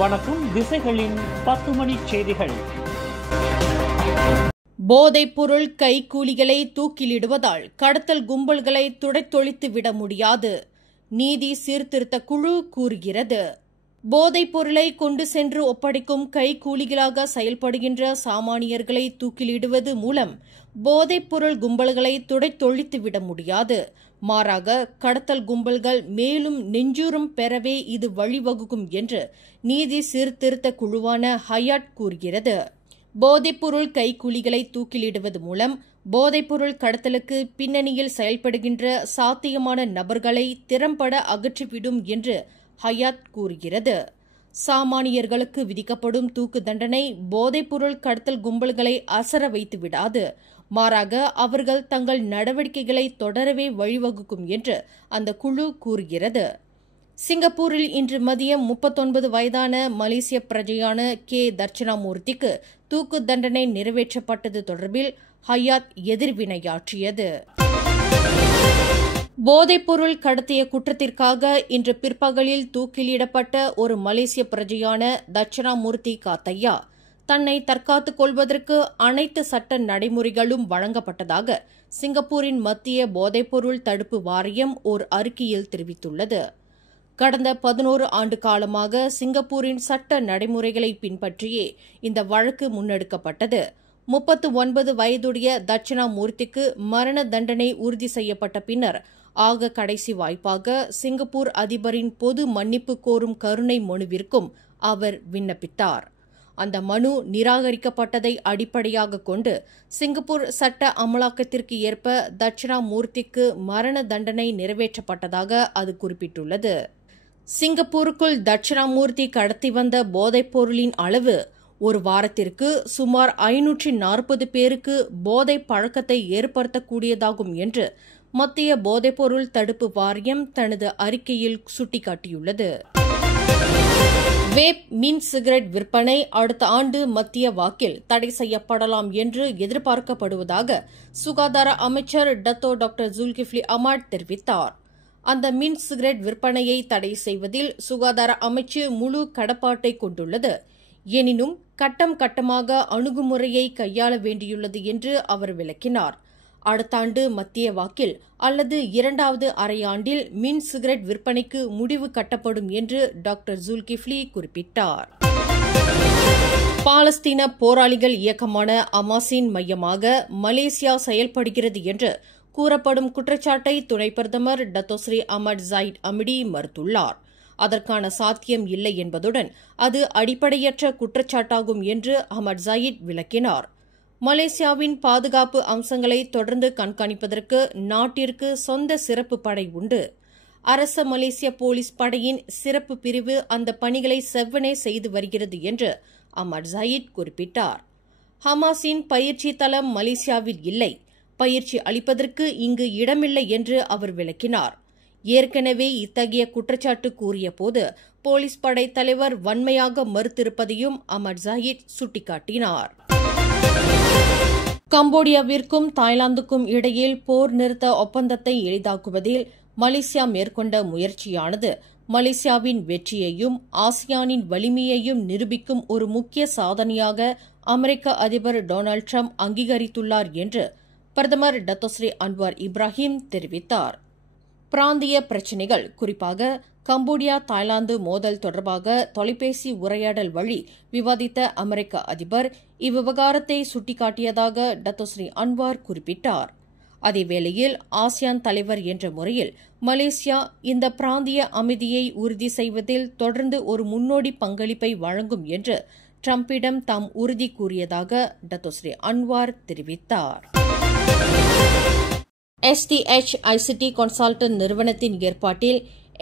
வணக்கம். திசைகளின் 10 மணி செய்திகள். போதைப்பொருள் கைக்கூலிகளை தூக்கிலிடுவதால் கடத்தல் கும்பல்களை துடைத்தொழித்து விட முடியாது, நீதி சீர்திருத்த குழு கூறுகிறது. போதைப் பொருளை கொண்டு சென்று ஒப்படைக்கும் கைக்கூலிகளாக செயல்படுகின்ற சாமானியர்களை தூக்கிலிடுவது மூலம் போதைப் பொருள் கும்பல்களை துடைத்தொழித்து விட முடியாது. மாறாக கடத்தல் கும்பல்கள் மேலும் நெஞ்சூரம் பெறவே இது வழிவகுக்கும் என்று நீதி சீர்திருத்த குழுவான ஹயாட் கூறுகிறது. போதைப்பொருள் கைக்கூலிகளை தூக்கிலிடுவது மூலம் போதைப்பொருள் கடத்தலுக்கு பின்னணியில் செயல்படுகின்ற சாத்தியமான நபர்களை திறம்பட அகற்றிவிடும் என்று ஹயாட் கூறுகிறது. சாமானியர்களுக்கு விதிக்கப்படும் தூக்கு தண்டனை போதைப்பொருள் கடத்தல் கும்பல்களை அசர வைத்து விடாது, மாறாக அவர்கள் தங்கள் நடவடிக்கைகளை தொடரவே வழிவகுக்கும் என்று அந்த குழு கூறுகிறது. சிங்கப்பூரில் இன்று மதியம் 39 வயதான மலேசிய பிரஜையான கே தட்சிணாமூர்த்திக்கு தூக்கு தண்டனை நிறைவேற்றப்பட்டது தொடர்பில் ஹயாட் எதிர்வினையாற்றியது. போதைப்பொருள் கடத்திய குற்றத்திற்காக இன்று பிற்பகலில் தூக்கிலிடப்பட்ட ஒரு மலேசிய பிரஜையான தட்சிணாமூர்த்தி காத்தையா தன்னை தற்காத்துக் கொள்வதற்கு அனைத்து சட்ட நடைமுறைகளும் வழங்கப்பட்டதாக சிங்கப்பூரின் மத்திய போதைப்பொருள் தடுப்பு வாரியம் ஓர் அறிக்கையில் தெரிவித்துள்ளது. கடந்த 11 ஆண்டு காலமாக சிங்கப்பூரின் சட்ட நடைமுறைகளை பின்பற்றியே இந்த வழக்கு முன்னெடுக்கப்பட்டது. 39 வயதுடைய தட்சிணாமூர்த்திக்கு மரண தண்டனை உறுதி செய்யப்பட்ட பின்னர் ஆக கடைசி வாய்ப்பாக சிங்கப்பூர் அதிபரின் பொது மன்னிப்பு கோரும் கருணை மனுவிற்கும் அவர் விண்ணப்பித்தார். அந்த மனு நிராகரிக்கப்பட்டதை அடிப்படையாக கொண்டு சிங்கப்பூர் சட்ட அமலாக்கத்திற்கு ஏற்ப தட்சிணாமூர்த்திக்கு மரண தண்டனை நிறைவேற்றப்பட்டதாக அது குறிப்பிட்டுள்ளது. சிங்கப்பூருக்குள் தட்சிணாமூர்த்தி கடத்தி வந்த போதைப் பொருளின் அளவு ஒரு வாரத்திற்கு சுமார் 540 பேருக்கு போதை பழக்கத்தை ஏற்படுத்தக்கூடியதாகும் என்று மத்திய போதைப்பொருள் தடுப்பு வாரியம் தனது அறிக்கையில் சுட்டிக்காட்டியுள்ளது. வேப் மின் சிகரெட் விற்பனை அடுத்த ஆண்டு மத்திய வாக்கில் தடை செய்யப்படலாம் என்று எதிர்பார்க்கப்படுவதாக சுகாதார அமைச்சர் டத்தோ டாக்டர் ஜுல்கிஃப்லி அஹ்மத் தெரிவித்தார். அந்த மின் சிகரெட் விற்பனையை தடை செய்வதில் சுகாதார அமைச்சு முழு கடப்பாட்டை கொண்டுள்ளது. எனினும் கட்டம் கட்டமாக அணுகுமுறையை கையாள வேண்டியுள்ளது என்று அவர் விளக்கினார். அடுத்த ஆண்டு மத்திய வாக்கில் அல்லது 2வது அரையாண்டில் மின் சிகரெட் விற்பனைக்கு முடிவு கட்டப்படும் என்று டாக்டர் ஜுல்கிஃப்லி குறிப்பிட்டார். பாலஸ்தீன போராளிகள் இயக்கமான அமாஸின் மையமாக மலேசியா செயல்படுகிறது என்று கூறப்படும் குற்றச்சாட்டை துணை பிரதமர் டத்தோஸ்ரீ அஹ்மத் ஜாயிட் அமிடி மறுத்துள்ளார். அதற்கான சாத்தியம் இல்லை என்பதுடன் அது அடிப்படையற்ற குற்றச்சாட்டாகும் என்று அஹ்மத் ஜாயிட் விளக்கினார். மலேசியாவின் பாதுகாப்பு அம்சங்களை தொடர்ந்து கண்காணிப்பதற்கு நாட்டிற்கு சொந்த சிறப்பு படை உண்டு. அரச மலேசிய போலீஸ் படையின் சிறப்பு பிரிவு அந்த பணிகளை செவ்வனே செய்து வருகிறது என்று அஹ்மத் ஜாயிட் குறிப்பிட்டார். ஹமாஸின் பயிற்சி தளம் மலேசியாவில் இல்லை, பயிற்சி அளிப்பதற்கு இங்கு இடமில்லை என்று அவர் விளக்கினார். ஏற்கனவே இத்தகைய குற்றச்சாட்டு கூறியபோது போலீஸ் படை தலைவர் வன்மையாக மறுத்திருப்பதையும் அஹ்மத் ஜாயிட் சுட்டிக்காட்டினார். கம்போடியாவிற்கும் தாய்லாந்துக்கும் இடையில் போர் நிறுத்த ஒப்பந்தத்தை எளிதாக்குவதில் மலேசியா மேற்கொண்ட முயற்சியானது மலேசியாவின் வெற்றியையும் ஆசியானின் வலிமையையும் நிரூபிக்கும் ஒரு முக்கிய சாதனையாக அமெரிக்க அதிபர் டொனால்டு டிரம்ப் அங்கீகரித்துள்ளார் என்று பிரதமர் டத்தோஸ்ரீ அன்வார் இப்ராஹிம் தெரிவித்தார். பிராந்திய பிரச்சினைகள், குறிப்பாக கம்போடியா தாய்லாந்து மோதல் தொடர்பாக தொலைபேசி உரையாடல் வழி விவாதித்த அமெரிக்க அதிபர் இவ்விவகாரத்தை சுட்டிக்காட்டியதாக டத்தோஸ்ரீ அன்வார் குறிப்பிட்டார். அதேவேளையில் ஆசியான் தலைவர் என்ற முறையில் மலேசியா இந்த பிராந்திய அமைதியை உறுதி செய்வதில் தொடர்ந்து ஒரு முன்னோடி பங்களிப்பை வழங்கும் என்று டிரம்பிடம் தாம் உறுதி கூறியதாக டத்தோஸ்ரீ அன்வார் தெரிவித்தார். STH ICT கன்சல்டன்ட் நிறுவனத்தின் ஏற்பாட்டில்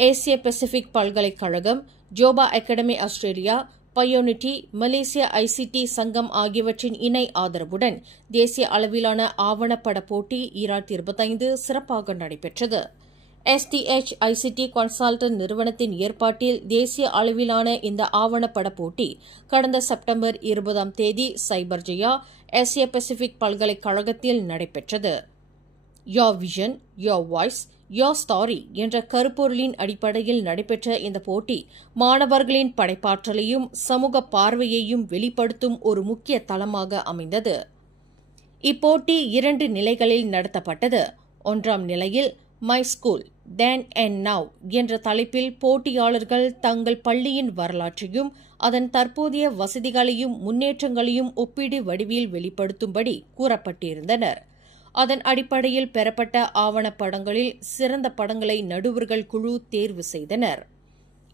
ஏசிய பசிபிக் பல்கலைக்கழகம், ஜோபா அகாடமி ஆஸ்திரேலியா, பயோனிட்டி, மலேசிய ICT சங்கம் ஆகியவற்றின் இணை ஆதரவுடன் தேசிய அளவிலான ஆவணப்பட போட்டி 2025 சிறப்பாக நடைபெற்றது. STH ICT கன்சல்டன்ட் நிறுவனத்தின் ஏற்பாட்டில் தேசிய அளவிலான இந்த ஆவணப்பட போட்டி கடந்த செப்டம்பர் 20 சைபர் ஜெயா ஆசிய பசிபிக் பல்கலைக்கழகத்தில் நடைபெற்றது. Your vision, your voice, your story என்ற கருப்பொருளின் அடிப்படையில் நடைபெற்ற இந்த போட்டி மாணவர்களின் படைப்பாற்றலையும் சமூக பார்வையையும் வெளிப்படுத்தும் ஒரு முக்கிய தளமாக அமைந்தது. இப்போட்டி 2 நிலைகளில் நடத்தப்பட்டது. 1ஆம் நிலையில் my school then and now என்ற தலைப்பில் போட்டியாளர்கள் தங்கள் பள்ளியின் வரலாற்றையும் அதன் தற்போதைய வசதிகளையும் முன்னேற்றங்களையும் ஒப்பீடு வடிவில் வெளிப்படுத்தும்படி கூறப்பட்டிருந்தனர். அதன் அடிப்படையில் பெறப்பட்ட ஆவணப்படங்களில் சிறந்த படங்களை நடுவர்கள் குழு தேர்வு செய்தனர்.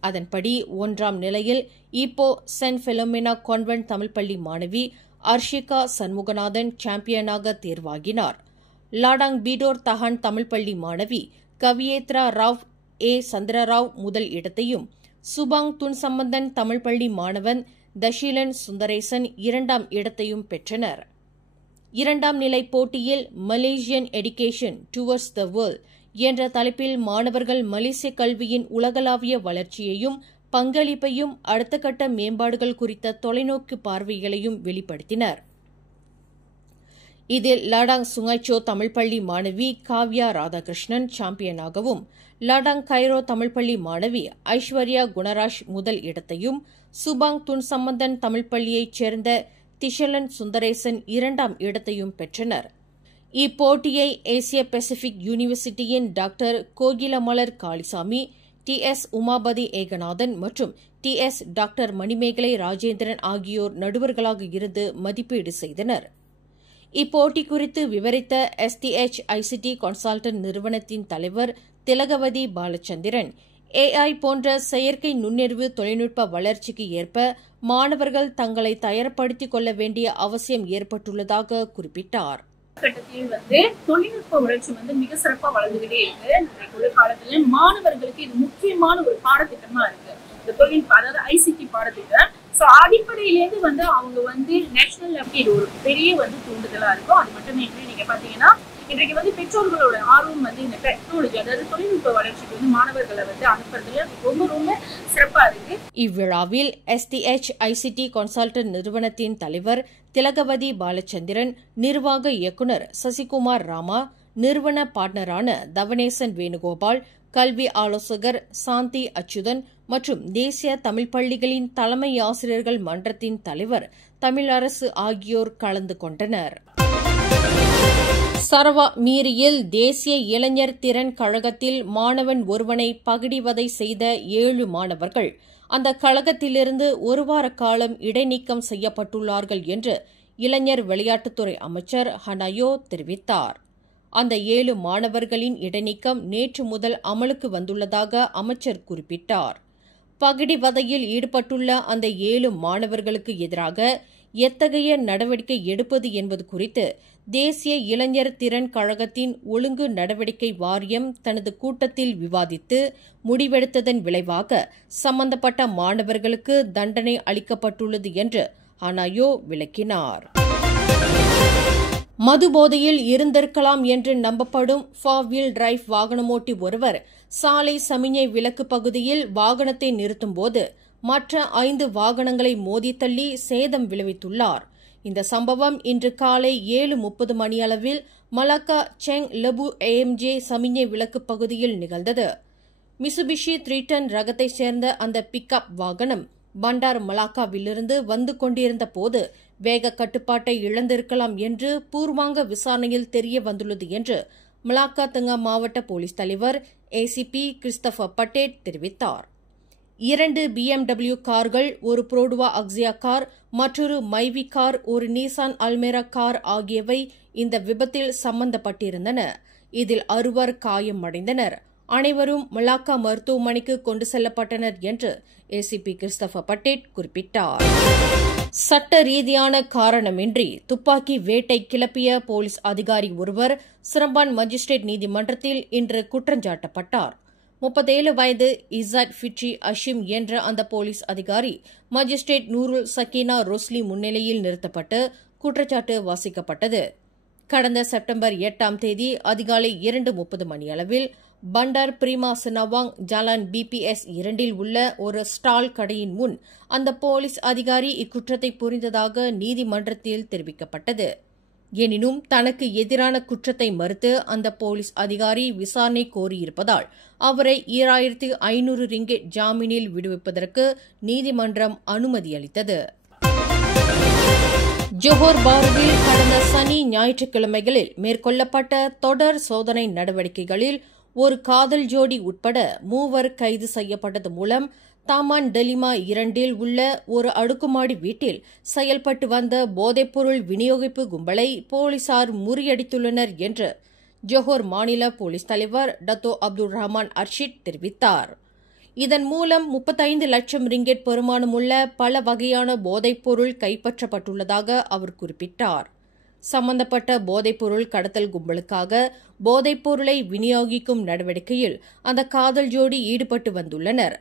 அதன்படி 1ஆம் நிலையில் இப்போ சென்ட் பிலோமினா கான்வென்ட் தமிழ் பள்ளி மாணவி அர்ஷிகா சண்முகநாதன் சாம்பியனாக தேர்வாகினார். லாடாங் பீடோர் தஹான் தமிழ் பள்ளி மாணவி கவியேத்ரா ராவ் ஏ சந்திரராவ் முதல் இடத்தையும், சுபாங் துன்சம்பந்தன் தமிழ் பள்ளி மாணவன் தஷீலன் சுந்தரேசன் 2ஆம் இடத்தையும் பெற்றனர். 2ஆம் நிலை போட்டியில் Malaysian education towards the world என்ற தலைப்பில் மாணவர்கள் மலேசிய கல்வியின் உலகளாவிய வளர்ச்சியையும் பங்களிப்பையும் அடுத்த கட்ட மேம்பாடுகள் குறித்த தொலைநோக்கு பார்வைகளையும் வெளிப்படுத்தினர். இதில் லாடாங் சுங்காய்ச்சோ தமிழ் பள்ளி மாணவி காவ்யா ராதாகிருஷ்ணன் சாம்பியனாகவும், லாடாங் கைரோ தமிழ் பள்ளி மாணவி ஐஸ்வர்யா குணராஜ் முதல் இடத்தையும், சுபாங் துன்சம்பந்தன் தமிழ் பள்ளியைச் சேர்ந்த திஷலன் சுந்தரேசன் 2ஆம் இடத்தையும் பெற்றனர். இப்போட்டியை ஏசிய பசிபிக் யூனிவர்சிட்டியின் டாக்டர் கோகிலமலர் காளிசாமி, டி.எஸ். உமாபதி ஏகநாதன் மற்றும் டி.எஸ். டாக்டர் மணிமேகலை ராஜேந்திரன் ஆகியோர் நடுவர்களாக இருந்து மதிப்பீடு செய்தனர். இப்போட்டி குறித்து விவரித்த STH ICT கன்சல்டன்ட் நிறுவனத்தின் தலைவர் திலகவதி பாலச்சந்திரன், AI போன்ற செயற்கை நுண்ணறிவு தொழில்நுட்ப வளர்ச்சிக்கு ஏற்ப மாணவர்கள் தங்களை தயார்படுத்திக் கொள்ள வேண்டிய அவசியம் ஏற்பட்டுள்ளதாக குறிப்பிட்டார். கட்டத்தில் தொழில்நுட்ப வளர்ச்சி மிக சிறப்பா வளர்ந்துகிட்டே இருக்கு. இன்றைய காலத்துல மாணவர்களுக்கு இது முக்கியமான ஒரு பாடத்திட்டமா இருக்கு. இந்த தொழில்நுட்ப, அதாவது ICT பாடத்திட்டம். அடிப்படையிலேருந்து அவங்க நேஷனல் லெவல் இது ஒரு பெரிய தூண்டுதலா இருக்கும். அது மட்டுமே இல்லை, நீங்க பாத்தீங்கன்னா இன்றைக்கு பெற்றோர்களோட ஆர்வம் இந்த டெக்னாலஜி, அதாவது தொழில்நுட்ப வளர்ச்சிக்கு மாணவர்களை அனுப்புறதுல ரொம்ப ரொம்ப சிறப்பா இருக்கு. இவ்விழாவில் STH ICT கன்சல்டன்ட் நிறுவனத்தின் தலைவர் திலகவதி பாலச்சந்திரன், நிர்வாக இயக்குநர் சசிகுமார் ராமா, நிறுவன பார்ட்னரான தவனேசன் வேணுகோபால், கல்வி ஆலோசகர் சாந்தி அச்சுதன் மற்றும் தேசிய தமிழ் பள்ளிகளின் தலைமை ஆசிரியர்கள் மன்றத்தின் தலைவர் தமிழரசு ஆகியோர் கலந்து கொண்டனர். சரவா மீரியில் தேசிய இளைஞர் திறன் கழகத்தில் மாணவன் ஒருவனை பகிடிவதை செய்த 7 மாணவர்கள் அந்த கழகத்திலிருந்து 1 வார காலம் இடைநீக்கம் செய்யப்பட்டுள்ளார்கள் என்று இளைஞர் விளையாட்டுத்துறை அமைச்சர் ஹனாயோ தெரிவித்தார். அந்த 7 மாணவர்களின் இடைநீக்கம் நேற்று முதல் அமலுக்கு வந்துள்ளதாக அமைச்சர் குறிப்பிட்டார். பகிடிவதையில் ஈடுபட்டுள்ள அந்த 7 மாணவர்களுக்கு எதிராக எத்தகைய நடவடிக்கை எடுப்பது என்பது குறித்து தேசிய இளைஞர் திறன் கழகத்தின் ஒழுங்கு நடவடிக்கை வாரியம் தனது கூட்டத்தில் விவாதித்து முடிவெடுத்ததன் விளைவாக சம்பந்தப்பட்ட மாணவர்களுக்கு தண்டனை அளிக்கப்பட்டுள்ளது என்று ஹனாயோ விளக்கினார். மதுபோதையில் இருந்திருக்கலாம் என்று நம்பப்படும் 4-வீல் டிரைவ் வாகனமோட்டி ஒருவர் சாலை சமிஞை விலக்கு பகுதியில் வாகனத்தை நிறுத்தும்போது மற்ற 5 வாகனங்களை மோதி தள்ளி சேதம் விளைவித்துள்ளார். இந்த சம்பவம் இன்று காலை 7:30 மணியளவில் மலாக்கா செங் லெபு AMJ சமிஞை விலக்கு பகுதியில் நிகழ்ந்தது. மிசுபிஷி 3 டன் ரகத்தைச் சேர்ந்த அந்த பிக்அப் வாகனம் பண்டார் மலாக்காவிலிருந்து வந்து கொண்டிருந்த போது வேக கட்டுப்பாட்டை இழந்திருக்கலாம் என்று பூர்வாங்க விசாரணையில் தெரிய வந்துள்ளது என்று மலாக்கா தங்கா மாவட்ட போலீஸ் தலைவர் ACP கிறிஸ்டபர் பட்டேட் தெரிவித்தார். 2 BMW கார்கள், ஒரு புரோடுவா அக்ஸியா கார், மற்றொரு மைவி கார், ஒரு நீசான் அல்மேரா கார் ஆகியவை இந்த விபத்தில் சம்பந்தப்பட்டிருந்தன. இதில் 6 காயமடைந்தனர். அனைவரும் மலாக்கா மருத்துவமனைக்கு கொண்டு செல்லப்பட்டனர் என்று ACP கிறிஸ்டபர் பட்டேட் குறிப்பிட்டார். சட்ட ரீதியான காரணமின்றி துப்பாக்கி வேட்டை கிளப்பிய போலீஸ் அதிகாரி ஒருவர் சிரம்பான் மஜிஸ்ட்ரேட் நீதிமன்றத்தில் இன்று குற்றஞ்சாட்டப்பட்டார். 37 வயது இசாட் ஃபிட்ரி அஷிம் என்ற அந்த போலீஸ் அதிகாரி மஜிஸ்ட்ரேட் நூருல் சக்கீனா ரோஸ்லி முன்னிலையில் நிறுத்தப்பட்டு குற்றச்சாட்டு வாசிக்கப்பட்டது. கடந்த செப்டம்பர் 8ஆம் தேதி அதிகாலை 2:30 மணியளவில் பண்டார் பிரீமா சினவாங் ஜாலான் BPS 2இல் உள்ள ஒரு ஸ்டால் கடையின் முன் அந்த போலீஸ் அதிகாரி இக்குற்றத்தை புரிந்ததாக நீதிமன்றத்தில் தெரிவிக்கப்பட்டது. எனினும் தனக்கு எதிரான குற்றத்தை மறுத்து அந்த போலீஸ் அதிகாரி விசாரணை கோரியிருப்பதால் அவரை 2500 ரிங்கெட் ஜாமீனில் விடுவிப்பதற்கு நீதிமன்றம் அனுமதி அளித்தது. ஜோஹர் பாருவில் கடந்த சனி ஞாயிற்றுக்கிழமைகளில் மேற்கொள்ளப்பட்ட தொடர் சோதனை நடவடிக்கைகளில் ஒரு காதல் ஜோடி உட்பட 3 கைது செய்யப்பட்டது மூலம் தாமான் டெலிமா 2 உள்ள ஒரு அடுக்குமாடி வீட்டில் செயல்பட்டு வந்த போதைப்பொருள் விநியோகிப்பு கும்பலை போலீசார் முறியடித்துள்ளனர் என்று ஜோஹர் மாநில போலீஸ் தலைவர் டத்தோ அப்துல் ரஹ்மான் அர்ஷித் தெரிவித்தார். இதன் மூலம் 35 லட்சம் ரிங்கெட் பெறுமானமுள்ள பல வகையான போதைப்பொருள் கைப்பற்றப்பட்டுள்ளதாக அவர் குறிப்பிட்டார். சம்பந்தப்பட்ட போதைப்பொருள் கடத்தல் கும்பலுக்காக போதைப்பொருளை விநியோகிக்கும் நடவடிக்கையில் அந்த காதல் ஜோடி ஈடுபட்டு வந்துள்ளனர்.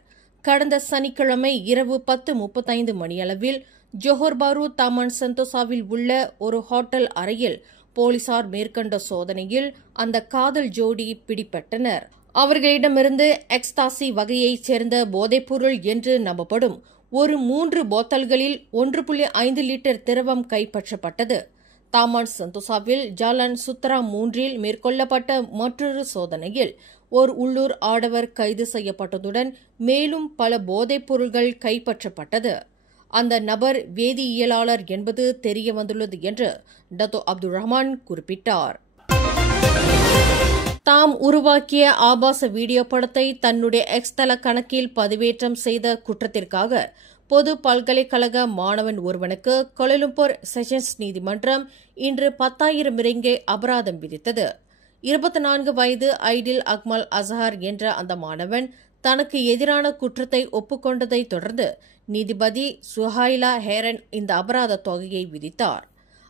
கடந்த சனிக்கிழமை இரவு 10:35 மணியளவில் ஜோஹர் பாரு தாமான் சந்தோசாவில் உள்ள ஒரு ஹோட்டல் அறையில் போலீசார் மேற்கொண்ட சோதனையில் அந்த காதல் ஜோடி பிடிபட்டனர். அவர்களிடமிருந்து எக்ஸ்தாசி வகையைச் சேர்ந்த போதைப்பொருள் என்று நம்பப்படும் ஒரு 3 போத்தல்களில் 1.5 லிட்டர் திரவம் கைப்பற்றப்பட்டது. தாமான் சந்தோசாவில் ஜாலன் சுத்ரா 3 மேற்கொள்ளப்பட்ட மற்றொரு சோதனையில் ஒரு உள்ளூர் ஆடவர் கைது செய்யப்பட்டதுடன் மேலும் பல போதைப் பொருட்கள் கைப்பற்றப்பட்டது. அந்த நபர் வேதியியலாளர் என்பது தெரியவந்துள்ளது என்று டத்தோ அப்துல் ரஹ்மான் குறிப்பிட்டார். தாம் உருவாக்கிய ஆபாச வீடியோ படத்தை தன்னுடைய எக்ஸ் தள கணக்கில் பதிவேற்றம் செய்த குற்றத்திற்காக பொது பல்கலைக்கழக மாணவன் ஒருவனுக்கு கோலாலம்பூர் செஷன்ஸ் நீதிமன்றம் இன்று 10,000 ரிங்கே அபராதம் விதித்தது. 24 வயது ஐடில் அக்மல் அசஹர் என்ற அந்த மாணவன் தனக்கு எதிரான குற்றத்தை ஒப்புக்கொண்டதைத் தொடர்ந்து நீதிபதி சுஹைலா ஹேரன் இந்த அபராத தொகையை விதித்தார்.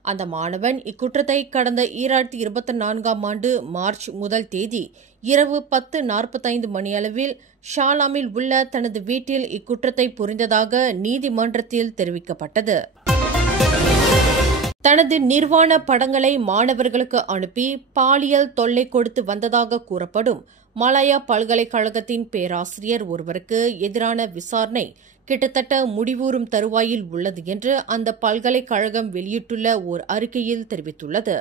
அந்த மாணவன் இக்குற்றத்தை கடந்த 2024ஆம் ஆண்டு மார்ச் 1 தேதி இரவு 10:45 மணியளவில் ஷாலாமில் உள்ள தனது வீட்டில் இக்குற்றத்தை புரிந்ததாக நீதிமன்றத்தில் தெரிவிக்கப்பட்டது. தனது நிர்வாண படங்களை மாணவர்களுக்கு அனுப்பி பாலியல் தொல்லை கொடுத்து வந்ததாக கூறப்படும் மலாயா பல்கலைக்கழகத்தின் பேராசிரியர் ஒருவருக்கு எதிரான விசாரணை கிட்டத்தட்ட முடிவூறும் தருவாயில் உள்ளது என்று அந்த பல்கலைக்கழகம் வெளியிட்டுள்ள ஓர் அறிக்கையில் தெரிவித்துள்ளது.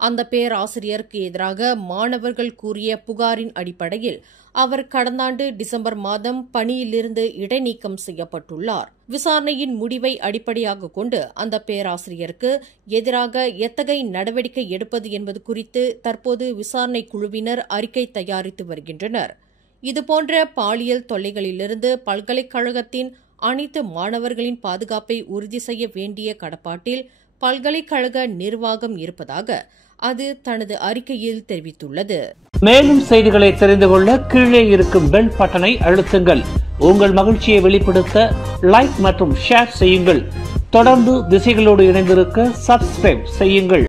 அந்த பேராசிரியருக்கு எதிராக மாணவர்கள் கூறிய புகாரின் அடிப்படையில் அவர் கடந்த ஆண்டு டிசம்பர் மாதம் பணியிலிருந்து இடைநீக்கம் செய்யப்பட்டுள்ளார். விசாரணையின் முடிவை அடிப்படையாக கொண்டு அந்த பேராசிரியருக்கு எதிராக எத்தகைய நடவடிக்கை எடுப்பது என்பது குறித்து தற்போது விசாரணை குழுவினர் அறிக்கை தயாரித்து வருகின்றனர். இதுபோன்ற பாலியல் தொல்லைகளிலிருந்து பல்கலைக்கழகத்தின் அனைத்து மாணவர்களின் பாதுகாப்பை உறுதி செய்ய வேண்டிய கடப்பாட்டில் பல்கலைக்கழக நிர்வாகம் இருப்பதாக அது தனது அறிக்கையில் தெரிவித்துள்ளது. மேலும் செய்திகளை தெரிந்து கொள்ள கீழே இருக்கும் பெல் பட்டனை அழுத்துங்கள். உங்கள் மகிழ்ச்சியை வெளிப்படுத்த லைக் மற்றும் ஷேர் செய்யுங்கள். தொடர்ந்து திசைகளோடு இணைந்திருக்க சப்ஸ்கிரைப் செய்யுங்கள்.